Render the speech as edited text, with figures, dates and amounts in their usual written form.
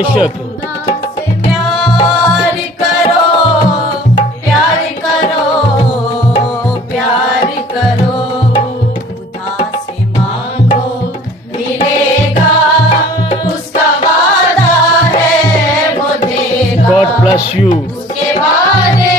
बेशक प्यार करो, प्यार करो, प्यार करो, खुदा से मांगो मिलेगा, उसका वादा है वो देगा, गॉड ब्लेस यू। उसके वादे